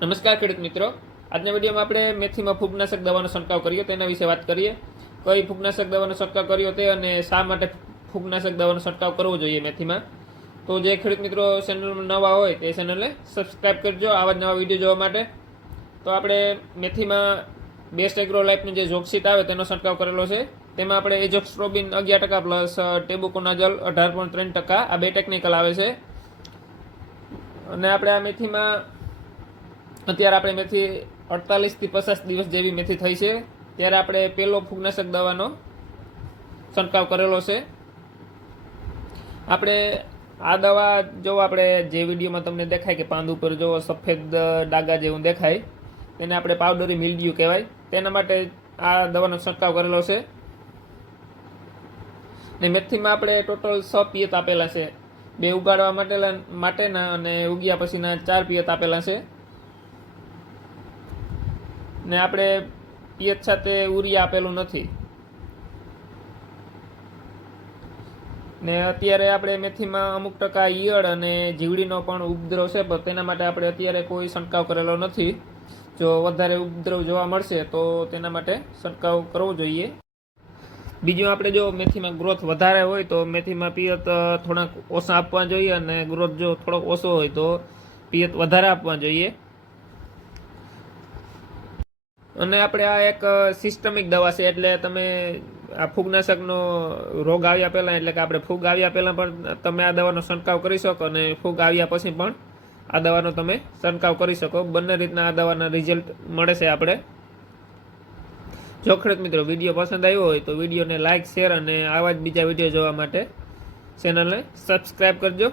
નમસ્કાર ખેડૂત મિત્રો. આજના વિડીયોમાં આપણે મેથીમાં ફૂગનાશક દવાનો છંટકાવ કર્યો, તેના વિશે વાત કરીએ. કઈ ફૂગનાશક દવાનો છંટકાવ કર્યો તે અને શા માટે ફૂગનાશક દવાનો છંટકાવ કરવો જોઈએ મેથીમાં? તો જે ખેડૂત મિત્રો ચેનલમાં નવા હોય તે ચેનલને સબસ્ક્રાઈબ કરજો આવા જ નવા વીડિયો જોવા માટે. તો આપણે મેથીમાં બેસ્ટ એગ્રો લાઈફની જે જોક્સીટ આવે તેનો છંટકાવ કરેલો છે. તેમાં આપણે એજોક્સ્ટ્રોબિન અગિયાર ટકા પ્લસ ટેબુકોનાજલ અઢાર પોઈન્ટ ત્રણ ટકા આ બે ટેકનિકલ આવે છે. અને આપણે આ મેથીમાં અત્યારે આપણે મેથી અડતાલીસથી પચાસ દિવસ જેવી મેથી થઈ છે. ત્યારે આપણે પહેલો ફૂગનાશક દવાનો છંટકાવ કરેલો છે. આપણે આ દવા જો આપણે જે વિડીયોમાં તમને દેખાય કે પાંદ ઉપર જો સફેદ ડાગા જેવું દેખાય, તેને આપણે પાવડરી મિલ્ડ્યુ કહેવાય. તેના માટે આ દવાનો છંટકાવ કરેલો છે. ને મેથીમાં આપણે ટોટલ છ પિયત આપેલા છે. બે ઉગાડવા માટેલા, માટેના અને ઉગ્યા પછીના ચાર પિયત આપેલા છે. ને આપણે પિયત સાથે ઉરિયા આપેલું નથી. ને અત્યારે આપણે મેથીમાં અમુક ટકા ઈયળ અને જીવડીનો પણ ઉપદ્રવ છે, પણ તેના માટે આપણે અત્યારે કોઈ છંટકાવ કરેલો નથી. જો વધારે ઉપદ્રવ જોવા મળશે, તો તેના માટે છંટકાવ કરવો જોઈએ. બીજું આપણે જો મેથીમાં ગ્રોથ વધારે હોય, તો મેથીમાં પિયત થોડાક ઓછા આપવા જોઈએ અને ગ્રોથ જો થોડોક ઓછો હોય, તો પિયત વધારે આપવા જોઈએ. અને આપણે આ એક સિસ્ટમિક દવા છે, એટલે તમે આ ફૂગનાશકનો રોગ આવ્યા પહેલાં, એટલે કે આપણે ફૂગ આવ્યા પહેલાં પણ તમે આ દવાનો છંટકાવ કરી શકો અને ફૂગ આવ્યા પછી પણ આ દવાનો તમે છંટકાવ કરી શકો. બંને રીતના આ દવાના રિઝલ્ટ મળે છે આપણે. જો ખેડૂત મિત્રો વીડિયો પસંદ આવ્યો હોય તો વિડીયોને લાઇક શેર અને આવા જ બીજા વીડિયો જોવા માટે ચેનલને સબસ્ક્રાઈબ કરજો.